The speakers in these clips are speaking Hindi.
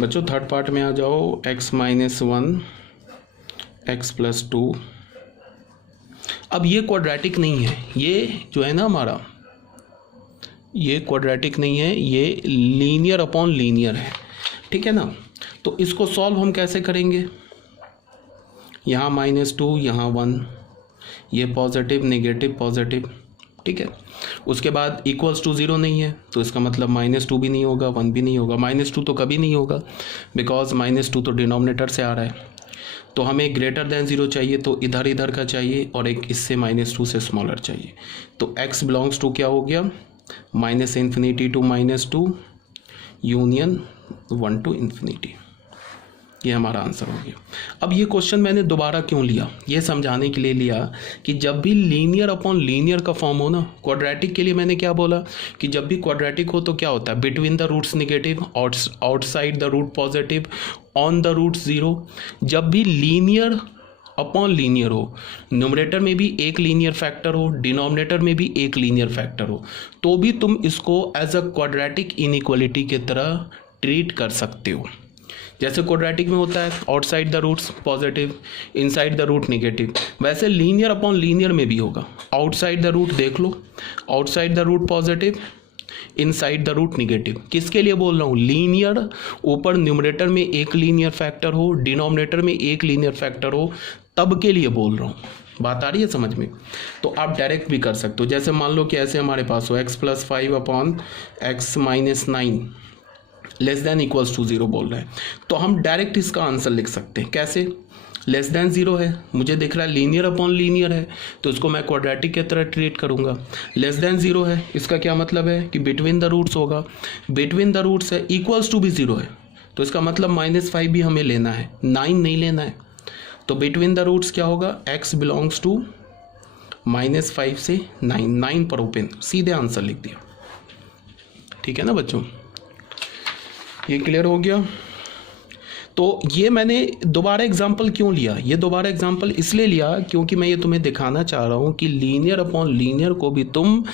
बच्चों थर्ड पार्ट में आ जाओ। x minus 1 x plus 2। अब ये क्वाड्रेटिक नहीं है, ये जो है ना हमारा, ये क्वाड्रेटिक नहीं है, ये लीनियर अपॉन लीनियर है, ठीक है ना। तो इसको सॉल्व हम कैसे करेंगे? यहाँ -2, यहाँ 1, ये पॉजिटिव नेगेटिव पॉजिटिव, ठीक है। उसके बाद इक्वल्स टू 0 नहीं है, तो इसका मतलब -2 भी नहीं होगा, 1 भी नहीं होगा। -2 तो कभी नहीं होगा, बिकॉज -2 तो डिनोमिनेटर से आ रहा है। तो हमें ग्रेटर देन 0 चाहिए, तो इधर इधर का चाहिए, और एक इससे -2 से स्मॉलर चाहिए। तो x बिलोंग्स टू क्या हो गया? -∞ टू -2 यूनियन 1 टू इन्फिनिटी। ये हमारा आंसर हो गया। अब ये क्वेश्चन मैंने दोबारा क्यों लिया? ये समझाने के लिए लिया कि जब भी लीनियर अपॉन लीनियर का फॉर्म हो ना, क्वाड्रेटिक के लिए मैंने क्या बोला कि जब भी क्वाड्रेटिक हो तो क्या होता है? Between the roots negative, outside the root positive, on the root 0। जब भी लीनियर अपॉन लीनियर हो, न्यूमरेटर में भी एक लीनियर फैक्टर हो, डिनोमिनेटर में भी एक लीनियर फैक्टर हो, तो भी तुम इसको एज अ क्वाड्रेटिक इनइक्वालिटी की तरह ट्रीट कर सकते हो। जैसे क्वाड्रेटिक में होता है outside the roots positive, inside the root negative, वैसे लीनियर अपॉन लीनियर में भी होगा। आउटसाइड द रूट देख लो, outside the root positive, inside the root negative. किसके लिए बोल रहा हूँ? लीनियर, ऊपर न्यूमरेटर में एक लीनियर फैक्टर हो, डिनोमिनेटर में एक लीनियर फैक्टर हो, तब के लिए बोल रहा हूँ। बात आ रही है समझ में? तो आप डायरेक्ट भी कर सकते हो। जैसे मान लो कि ऐसे हमारे पास हो x + 5 upon x - 9 less than equals to 0 बोल रहे हैं, तो हम डायरेक्ट इसका आंसर लिख सकते हैं। कैसे? लेस देन 0 है, मुझे दिख रहा है लीनियर अपॉन लीनियर है, तो इसको मैं क्वाड्रेटिक की तरह ट्रीट करूंगा। लेस देन 0 है, इसका क्या मतलब है कि बिटवीन द रूट्स होगा, बिटवीन द रूट्स है, इक्वल्स टू भी 0 है, तो इसका मतलब -5 भी हमें लेना है, 9 नहीं लेना है। तो बिटवीन द रूट्स क्या होगा? x बिलोंग्स टू -5 से 9, 9 पर ओपन, सीधे आंसर लिख दिया। ठीक है ना बच्चों, ये क्लियर हो गया? तो ये मैंने दोबारा एग्जाम्पल क्यों लिया? ये दोबारा एग्जाम्पल इसलिए लिया क्योंकि मैं ये तुम्हें दिखाना चाह रहा हूँ कि लीनियर अपॉन लीनियर को भी तुम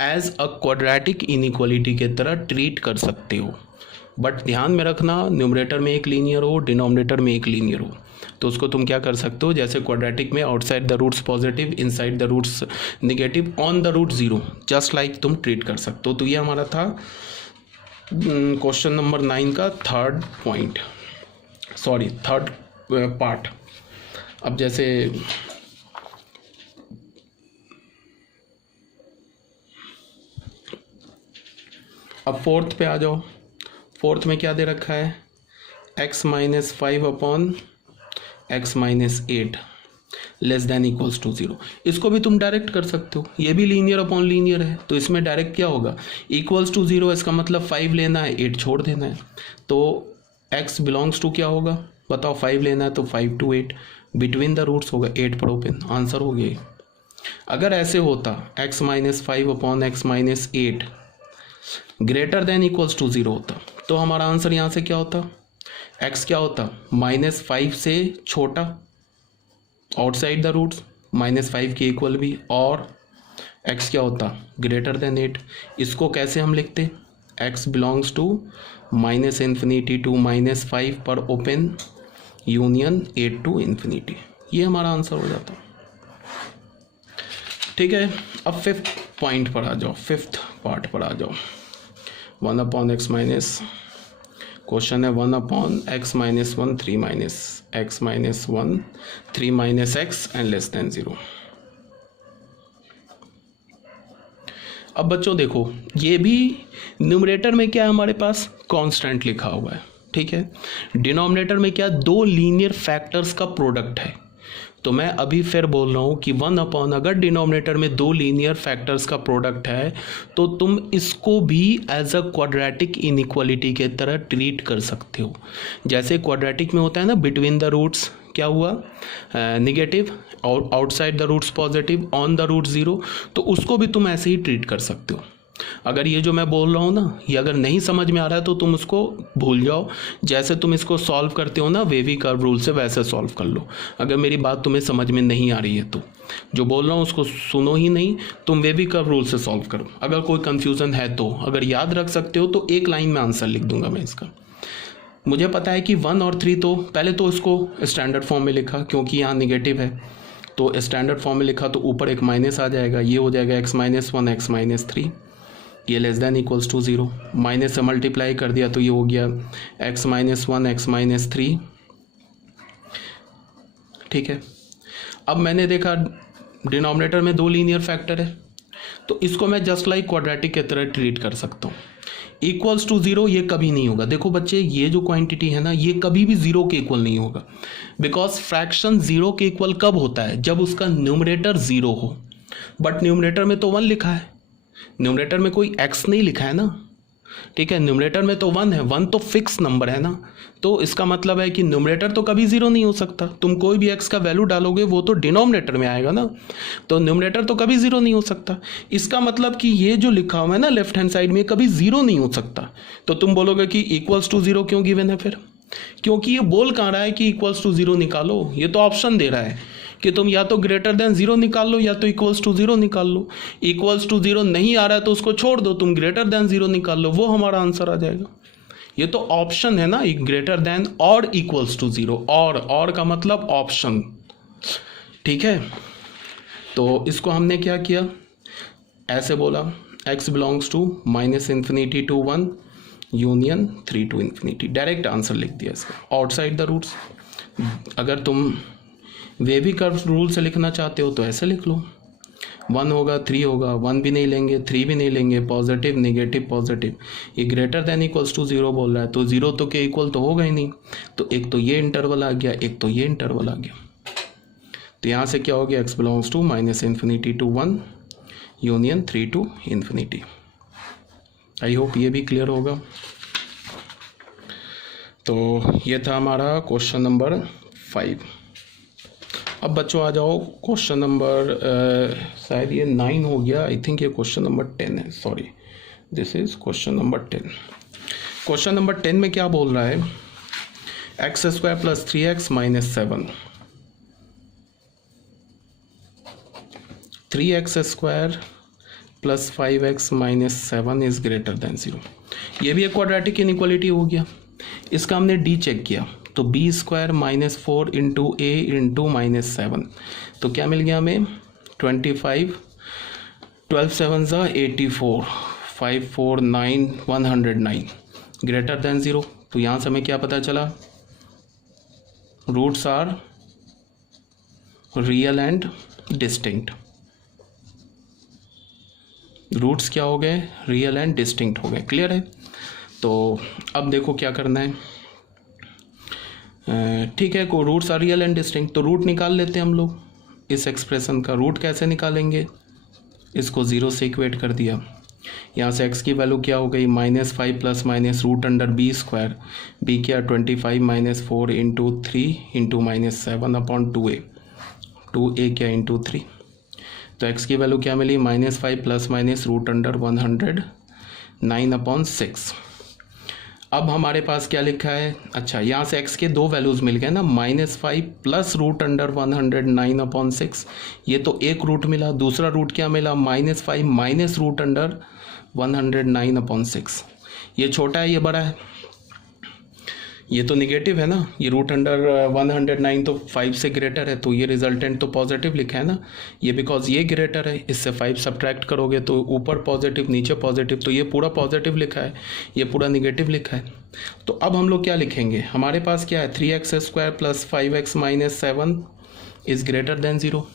एज अ क्वाड्रेटिक इनइक्वालिटी की तरह ट्रीट कर सकते हो। बट ध्यान में रखना, न्यूमरेटर में एक लीनियर हो, डिनोमिनेटर में एक लीनियर हो, तो उसको तुम क्या कर सकते हो? जैसे क्वाड्रेटिक में outside the roots positive, inside the roots negative, on the root 0, just like तुम ट्रीट कर सकते हो। तो ये हमारा था क्वेश्चन नंबर 9 का थर्ड पार्ट। अब जैसे अब फोर्थ पे आ जाओ। फोर्थ में क्या दे रखा है? x - 5 upon x - 8 less than equals to 0। इसको भी तुम डायरेक्ट कर सकते हो, ये भी लीनियर अपॉन लीनियर है, तो इसमें डायरेक्ट क्या होगा? इक्वल्स टू 0, इसका मतलब 5 लेना है, 8 छोड़ देना है। तो x बिलोंग्स टू क्या होगा? बताओ, 5 लेना है तो 5 to 8, बिटवीन द रूट्स होगा, 8 पर ओपन, आंसर हो गया। अगर ऐसे होता x - 5 upon x - 8 greater than equals to 0 होता, तो हमारा आंसर यहाँ से क्या होता? x क्या होता? -5 से छोटा, आउटसाइड द रूट्स, -5 के इक्वल भी, और x क्या होता? Greater than 8। इसको कैसे हम लिखते? x बिलोंग्स टू -∞ टू -5 पर ओपन यूनियन 8 टू इन्फिनिटी। ये हमारा आंसर हो जाता। ठीक है, अब फिफ्थ पॉइंट पर आ जाओ, फिफ्थ पार्ट पर आ जाओ। 1 अपॉन x माइनस, क्वेश्चन है 1 upon x - 1 3 - x - 1 3 - x and less than 0। अब बच्चों देखो, ये भी न्यूमरेटर में क्या है हमारे पास? कांस्टेंट लिखा हुआ है, ठीक है। डिनोमिनेटर में क्या? दो लीनियर फैक्टर्स का प्रोडक्ट है। तो मैं अभी फिर बोल रहा हूँ कि 1 अपॉन, अगर डिनोमिनेटर में दो लीनियर फैक्टर्स का प्रोडक्ट है तो तुम इसको भी एज अ क्वाड्रेटिक इनइक्वालिटी के तरह ट्रीट कर सकते हो। जैसे क्वाड्रेटिक में होता है ना, बिटवीन द रूट्स क्या हुआ? Negative, outside the roots positive, on the root 0, तो उसको भी तुम ऐसे ही ट्रीट कर सकते हो। अगर ये जो मैं बोल रहा हूँ ना, ये अगर नहीं समझ में आ रहा है तो तुम उसको भूल जाओ। जैसे तुम इसको सॉल्व करते हो ना वेवी कर्व रूल से, वैसे सॉल्व कर लो। अगर मेरी बात तुम्हें समझ में नहीं आ रही है तो जो बोल रहा हूँ उसको सुनो ही नहीं, तुम वेवी कर्व रूल से सॉल्व करो। अगर कोई कंफ्यूजन है तो, अगर याद रख सकते हो तो एक लाइन में आंसर लिख दूंगा मैं इसका। मुझे पता है कि 1 और 3 तो पहले तो इसको स्टैंडर्ड फॉर्म में लिखा क्योंकि यहाँ निगेटिव है, तो स्टैंडर्ड फॉर्म में लिखा तो ऊपर एक माइनस आ जाएगा, ये हो जाएगा x-1 x-3, ये less than equals to 0, minus से मल्टीप्लाई कर दिया तो ये हो गया x-1 x-3। ठीक है, अब मैंने देखा डिनोमिनेटर में 2 लीनियर फैक्टर है, तो इसको मैं जस्ट लाइक क्वाड्रेटिक की तरह ट्रीट कर सकता हूँ। इक्वल्स टू 0 ये कभी नहीं होगा। देखो बच्चे, ये जो क्वांटिटी है ना, ये कभी भी 0 के इक्वल नहीं होगा, बिकॉज फ्रैक्शन 0 के इक्वल कब होता है? जब उसका न्यूमरेटर 0 हो। बट न्यूमरेटर में तो 1 लिखा है, न्यूमरेटर में कोई x नहीं लिखा है ना। ठीक है, न्यूमरेटर में तो 1 है, 1 तो फिक्स नंबर है ना, तो इसका मतलब है कि न्यूमरेटर तो कभी 0 नहीं हो सकता। तुम कोई भी x का वैल्यू डालोगे वो तो डिनोमिनेटर में आएगा ना, तो न्यूमरेटर तो कभी 0 नहीं हो सकता। इसका मतलब कि ये जो लिखा हुआ है ना लेफ्ट हैंड साइड में, कभी 0 नहीं हो सकता। तो तुम बोलोगे कि इक्वल्स टू 0 क्यों गिवन है फिर? क्योंकि ये बोल कहाँ रहा है कि इक्वल्स टू 0 निकालो, ये तो ऑप्शन दे रहा है कि तुम या तो ग्रेटर देन 0 निकाल लो या तो इक्वल्स टू 0 निकाल लो। इक्वल्स टू 0 नहीं आ रहा है तो उसको छोड़ दो, तुम ग्रेटर देन 0 निकाल लो, वो हमारा आंसर आ जाएगा। ये तो ऑप्शन है ना, ग्रेटर देन और इक्वल्स टू 0, और का मतलब ऑप्शन। ठीक है, तो इसको हमने क्या किया, ऐसे बोला x belongs to -∞ to 1 union 3 to ∞। Direct answer लिख दिया इसका, आउटसाइड द रूट्स। अगर तुम वेवी कर्व रूल से लिखना चाहते हो तो ऐसे लिख लो, 1 होगा 3 होगा, 1 भी नहीं लेंगे 3 भी नहीं लेंगे, पॉजिटिव नेगेटिव पॉजिटिव। ये ग्रेटर देन इक्वल्स टू 0 बोल रहा है, तो 0 तो के इक्वल तो होगा ही नहीं, तो एक तो ये इंटरवल आ गया, एक तो ये इंटरवल आ गया। तो यहाँ से क्या हो गया, x belongs to -∞ to 1 union 3 to ∞। I hope ये भी क्लियर होगा। तो ये था हमारा क्वेश्चन नंबर 5। अब बच्चों आ जाओ क्वेश्चन नंबर शायद ये 9 हो गया, आई थिंक ये क्वेश्चन नंबर 10 है, sorry this is question number 10। Question number 10 में क्या बोल रहा है, x² + 3x - 7, 3x² + 5x - 7 is greater than 0। ये भी एक क्वाड्रेटिक इनइक्वालिटी हो गया। इसका हमने डी चेक किया तो b² - 4 × a × -7, तो क्या मिल गया हमें 25, 12 7 84, 5 4 9 109 ग्रेटर देन 0। तो यहाँ से हमें क्या पता चला, roots are real and distinct. Roots क्या हो गए, रियल एंड डिस्टिंक्ट हो गए। क्लियर है? तो अब देखो क्या करना है। ठीक है, को roots are real and distinct, तो रूट निकाल लेते हैं हम लोग। इस एक्सप्रेशन का रूट कैसे निकालेंगे, इसको 0 से इक्वेट कर दिया। यहाँ से x की वैल्यू क्या हो गई, -5 + -√b², b क्या 25 - 4 × 3 × -7/2a, 2a क्या × 3, तो x की वैल्यू क्या मिली, -5 ± √109/6। अब हमारे पास क्या लिखा है, अच्छा यहाँ से x के 2 वैल्यूज़ मिल गए ना, -5 + √109/6, ये तो एक रूट मिला। दूसरा रूट क्या मिला, -5 - √109/6। ये छोटा है ये बड़ा है, ये तो निगेटिव है ना, ये √109 तो 5 से ग्रेटर है, तो ये रिजल्टेंट तो पॉजिटिव लिखा है ना। ये बिकॉज ये ग्रेटर है, इससे 5 सब्ट्रैक्ट करोगे तो ऊपर पॉजिटिव नीचे पॉजिटिव, तो ये पूरा पॉजिटिव लिखा है, ये पूरा निगेटिव लिखा है। तो अब हम लोग क्या लिखेंगे, हमारे पास क्या है, 3x² + 5x - 7 is greater than 0।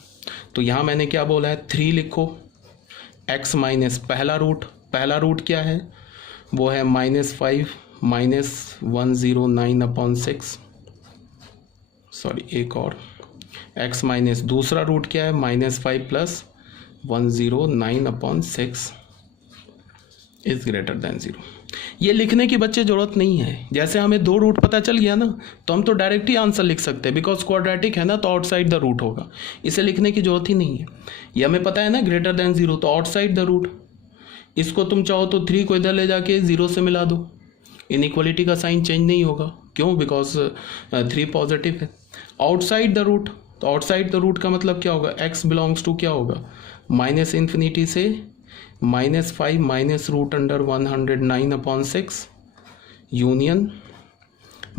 तो यहाँ मैंने क्या बोला है, 3 लिखो, x माइनस पहला रूट क्या है, वो है -5 - 109/6, सॉरी एक और, x माइनस दूसरा रूट क्या है, -5 + 109/6 इज ग्रेटर देन 0। ये लिखने की बच्चे ज़रूरत नहीं है, जैसे हमें 2 रूट पता चल गया ना तो हम तो डायरेक्ट ही आंसर लिख सकते हैं, बिकॉज क्वाड्रेटिक है ना तो आउटसाइड द रूट होगा, इसे लिखने की ज़रूरत ही नहीं है। ये हमें पता है ना ग्रेटर देन 0 तो आउटसाइड द रूट। इसको तुम चाहो तो 3 को इधर ले जाके 0 से मिला दो, इनइक्वालिटी का साइन चेंज नहीं होगा, क्यों, बिकॉज 3 पॉजिटिव है। आउटसाइड द रूट, तो आउटसाइड द रूट का मतलब क्या होगा, x बिलोंग्स टू क्या होगा, -∞ से -5 - √109/6 यूनियन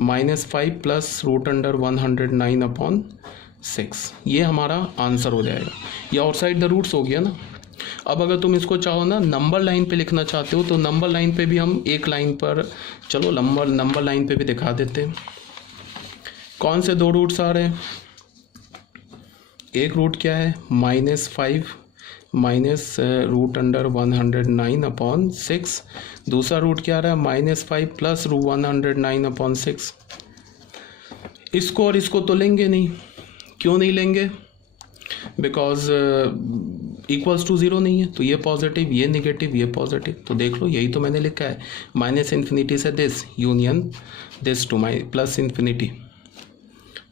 -5 प्लस √109/6, ये हमारा आंसर हो जाएगा। ये आउटसाइड द रूट्स हो गया ना। अब अगर तुम इसको चाहो ना नंबर लाइन पे लिखना चाहते हो तो नंबर लाइन पे भी हम एक लाइन पर, चलो नंबर लाइन पे भी दिखा देते हैं। कौन से दो रूट्स आ रहे हैं? एक रूट क्या है, -5 माइनस √109/6, दूसरा रूट क्या आ रहा है, -5 प्लस √109/6। इसको और इसको तो लेंगे नहीं। क्यों नहीं लेंगे? बिकॉज इक्वल्स टू ज़ीरो नहीं है, तो ये पॉजिटिव, ये नेगेटिव, ये पॉजिटिव। तो देख लो, यही तो मैंने लिखा है, -∞ से this union this to my +∞,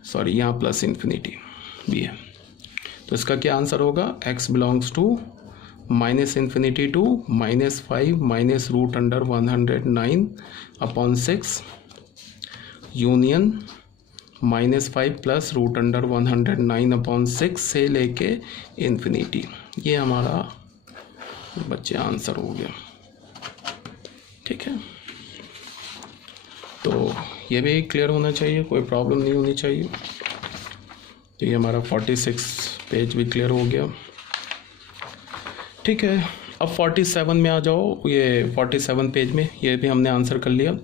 sorry यहाँ +∞ भी है। तो इसका क्या आंसर होगा, x belongs to -∞ to -5 minus √109/6 union -5 plus √109/6 से लेके इन्फिनिटी। ये हमारा बच्चे आंसर हो गया। ठीक है, तो ये भी क्लियर होना चाहिए, कोई प्रॉब्लम नहीं होनी चाहिए। तो ये हमारा 46 पेज भी क्लियर हो गया। ठीक है, अब 47 में आ जाओ। ये 47 पेज में ये भी हमने आंसर कर लिया।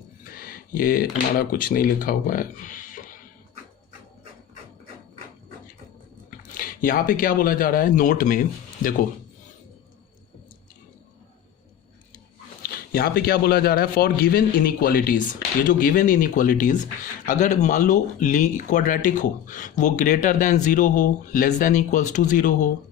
ये हमारा कुछ नहीं लिखा हुआ है। यहाँ पे क्या बोला जा रहा है नोट में, देखो यहाँ पे क्या बोला जा रहा है, फॉर गिवन इनइक्वालिटीज़। ये जो गिवन इनइक्वालिटीज़ अगर मान लो क्वाड्रेटिक हो, वो ग्रेटर दैन 0 हो, लेस दैन इक्वल्स टू 0 हो,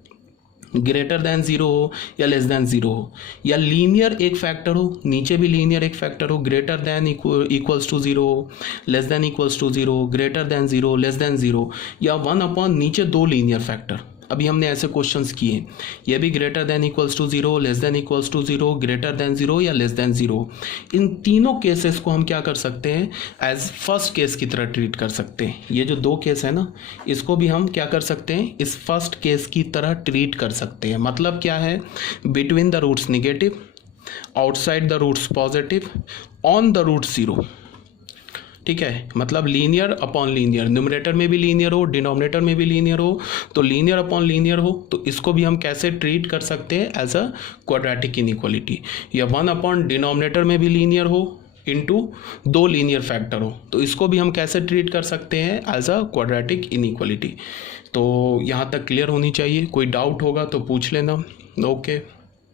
ग्रेटर दैन 0 हो या लेस दैन 0 हो, या लीनियर एक फैक्टर हो, नीचे भी लीनियर एक फैक्टर हो, ग्रेटर दैन इक्वल्स टू 0 हो, less than equals to 0, greater than 0, less than 0, या 1 नीचे दो लीनियर फैक्टर। अभी हमने ऐसे क्वेश्चंस किए, ये भी greater than equals to 0, less than equals to 0, greater than 0 या लेस दैन 0। इन तीनों केसेस को हम क्या कर सकते हैं, एज फर्स्ट केस की तरह ट्रीट कर सकते हैं। ये जो दो केस है ना, इसको भी हम क्या कर सकते हैं, इस फर्स्ट केस की तरह ट्रीट कर सकते हैं। मतलब क्या है, between the roots negative, outside the roots positive, on the root 0। ठीक है, मतलब लीनियर अपॉन लीनियर, न्यूमरेटर में भी लीनियर हो, डिनोमिनेटर में भी लीनियर हो, तो लीनियर अपॉन लीनियर हो, तो इसको भी हम कैसे ट्रीट कर सकते हैं, एज अ क्वाड्रेटिक इनइक्वालिटी। या 1 डिनोमिनेटर में भी लीनियर हो इनटू दो लीनियर फैक्टर हो, तो इसको भी हम कैसे ट्रीट कर सकते हैं, एज अ क्वाड्रेटिक इनइक्वालिटी। तो यहाँ तक क्लियर होनी चाहिए। कोई डाउट होगा तो पूछ लेना। ओके।